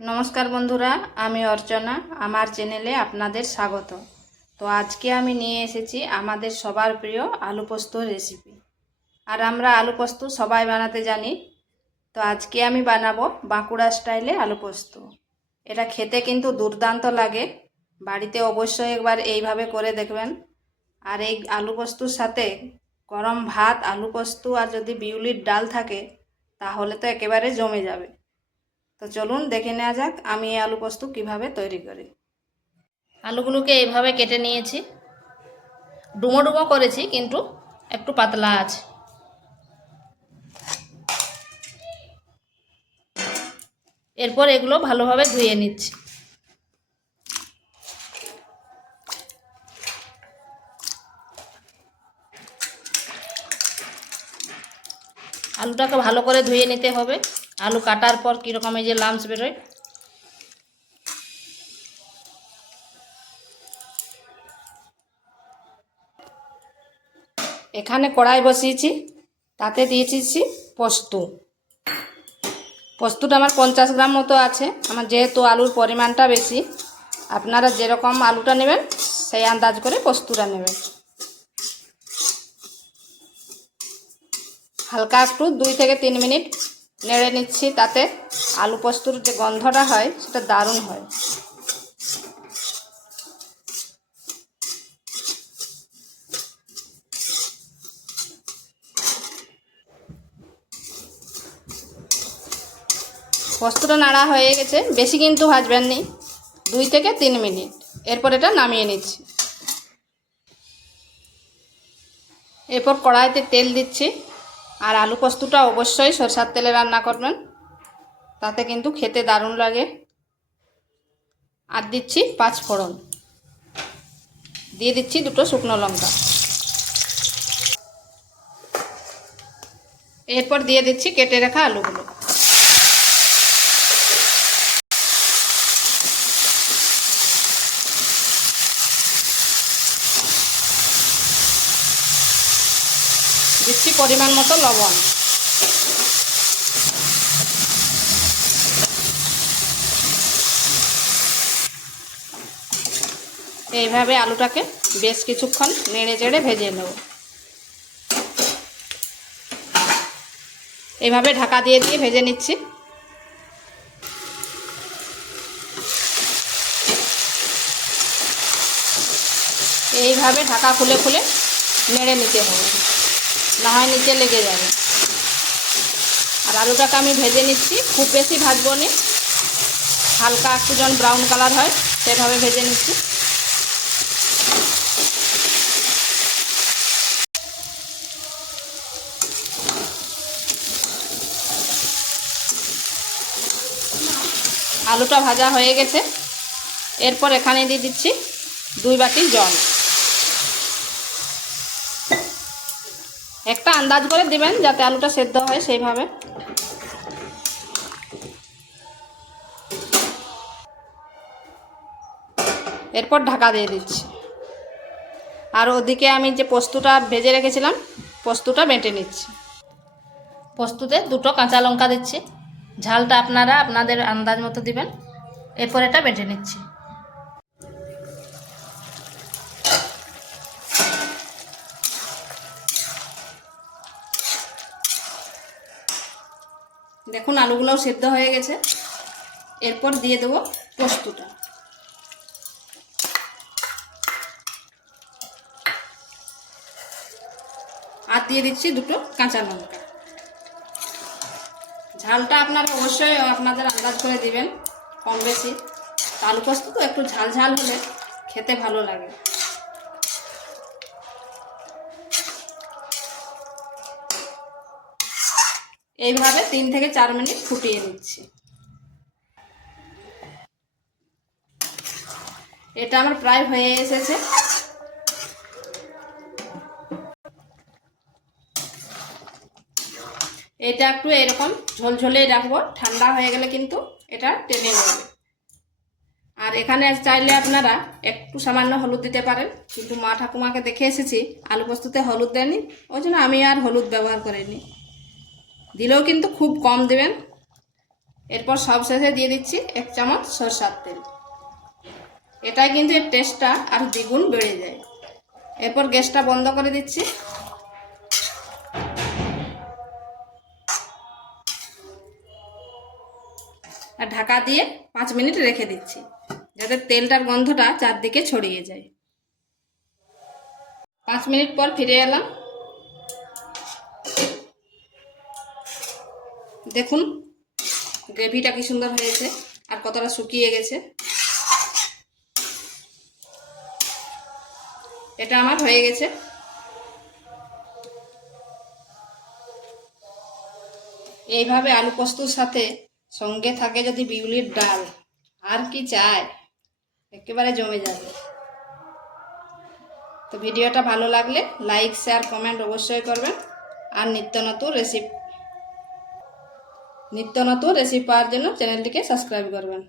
নমস্কার বন্ধুরা, আমি অর্চনা। আমার চ্যানেলে আপনাদের স্বাগত। তো আজকে আমি নিয়ে এসেছি আমাদের সবার প্রিয় আলু পোস্ত রেসিপি। আর আমরা আলু পোস্ত সবাই বানাতে জানি। তো আজকে আমি বানাবো বাঁকুড়া স্টাইলে আলু পোস্ত। এটা খেতে কিন্তু দুর্দান্ত লাগে। বাড়িতে অবশ্যই একবার এইভাবে করে দেখবেন। আর এই আলু পোস্তর সাথে গরম ভাত, আলু পোস্ত আর যদি বিউলির ডাল থাকে তাহলে তো একেবারে জমে যাবে। তো চলুন দেখে নেওয়া যাক আমি এই আলু পোস্ত কীভাবে তৈরি করি। আলুগুলোকে এইভাবে কেটে নিয়েছি, ডুমো ডুমো করেছি কিন্তু একটু পাতলা আছে। এরপর এগুলো ভালোভাবে ধুয়ে নিচ্ছি। আলুটাকে ভালো করে ধুয়ে নিতে হবে। আলু কাটার পর কীরকম এই যে লামস বেরোয়। এখানে কড়াই বসিয়েছি, তাতে দিয়েছি পোস্তটা আমার 50 গ্রাম মতো আছে। আমার যেহেতু আলুর পরিমাণটা বেশি, আপনারা যেরকম আলুটা নেবেন সেই আন্দাজ করে পোস্তটা নেবেন। হালকা একটু 2 থেকে 3 মিনিট নেড়ে নিচ্ছি, তাতে আলু পোস্তর যে গন্ধটা হয় সেটা দারুণ হয়। পোস্তটা নাড়া হয়ে গেছে, বেশি কিন্তু ভাজবেন নি, 2 থেকে 3 মিনিট। এরপর এটা নামিয়ে নিচ্ছি। এরপর কড়াইতে তেল দিচ্ছি। আর আলু পোস্তটা অবশ্যই সরষের তেলে রান্না করবেন, তাতে কিন্তু খেতে দারুণ লাগে। আর দিচ্ছি 5 ফোড়ন, দিয়ে দিচ্ছি 2টো শুকনো লঙ্কা। এরপর দিয়ে দিচ্ছি কেটে রাখা আলুগুলো। দিচ্ছি পরিমাণ মতো লবণ। এইভাবে আলুটাকে বেশ কিছুক্ষণ নেড়ে চেড়ে ভেজে নেব। এইভাবে ঢাকা দিয়ে দিয়ে ভেজে নিচ্ছি। এইভাবে ঢাকা খুলে খুলে নেড়ে নিতে হবে, না হয় নিচে লেগে যাবে। আর আলুটাকে আমি ভেজে নিচ্ছি, খুব বেশি ভাজবো না, হালকা একটু যখন ব্রাউন কালার হয় সেভাবে ভেজে নিচ্ছি। আলুটা ভাজা হয়ে গেছে। এরপর এখানে দিয়ে দিচ্ছি 2 বাটি জল। একটা আন্দাজ করে দিবেন যাতে আলুটা সেদ্ধ হয় সেইভাবে। এরপর ঢাকা দিয়ে দিচ্ছি। আর ওদিকে আমি যে পোস্তটা ভেজে রেখেছিলাম, পোস্তটা বেটে নিচ্ছি। পোস্ততে 2টো কাঁচা লঙ্কা দিচ্ছি, ঝালটা আপনারা আপনাদের আন্দাজ মতো দিবেন। এরপর এটা বেটে নিচ্ছি। দেখুন আলুগুলোও সেদ্ধ হয়ে গেছে। এরপর দিয়ে দেবো পোস্তটা। আর দিয়ে দিচ্ছি 2টো কাঁচা লঙ্কা। ঝালটা আপনারা অবশ্যই আপনাদের আন্দাজ করে দিবেন, কম বেশি। আলু পোস্ত তো একটু ঝাল ঝাল হলে খেতে ভালো লাগে। এইভাবে 3 থেকে 4 মিনিট ফুটিয়ে নিচ্ছি। এটা আমার প্রায় হয়ে এসেছে। এটা একটু এরকম ঝোলঝোলেই রাখবো, ঠান্ডা হয়ে গেলে কিন্তু এটা টেনে নেবে। আর এখানে চাইলে আপনারা একটু সামান্য হলুদ দিতে পারেন, কিন্তু মা ঠাকুমাকে দেখে এসেছি আলু পোস্ততে হলুদ দেয়নি, ওই জন্য আমি আর হলুদ ব্যবহার করিনি। দিলেও কিন্তু খুব কম দেবেন। এরপর সবশেষে দিয়ে দিচ্ছি 1 চামচ সরষের তেল। এটাই কিন্তু এর টেস্টটা আর দ্বিগুণ বেড়ে যায়। এরপর গ্যাসটা বন্ধ করে দিচ্ছি। আর ঢাকা দিয়ে 5 মিনিট রেখে দিচ্ছি, যাতে তেলটার গন্ধটা চারদিকে ছড়িয়ে যায়। 5 মিনিট পর ফিরে এলাম। দেখুন গ্রেভিটা কি সুন্দর হয়েছে আর কতটা শুকিয়ে গেছে। এটা আমার হয়ে গেছে। এইভাবে আলু পোস্তর সাথে সঙ্গে থাকে যদি বিউলির ডাল, আর কি চাই, একেবারে জমে যাবে। তো ভিডিওটা ভালো লাগলে লাইক শেয়ার কমেন্ট অবশ্যই করবেন। আর নিত্য নতুন রেসিপি পাওয়ার জন্য চ্যানেলটিকে সাবস্ক্রাইব করবেন।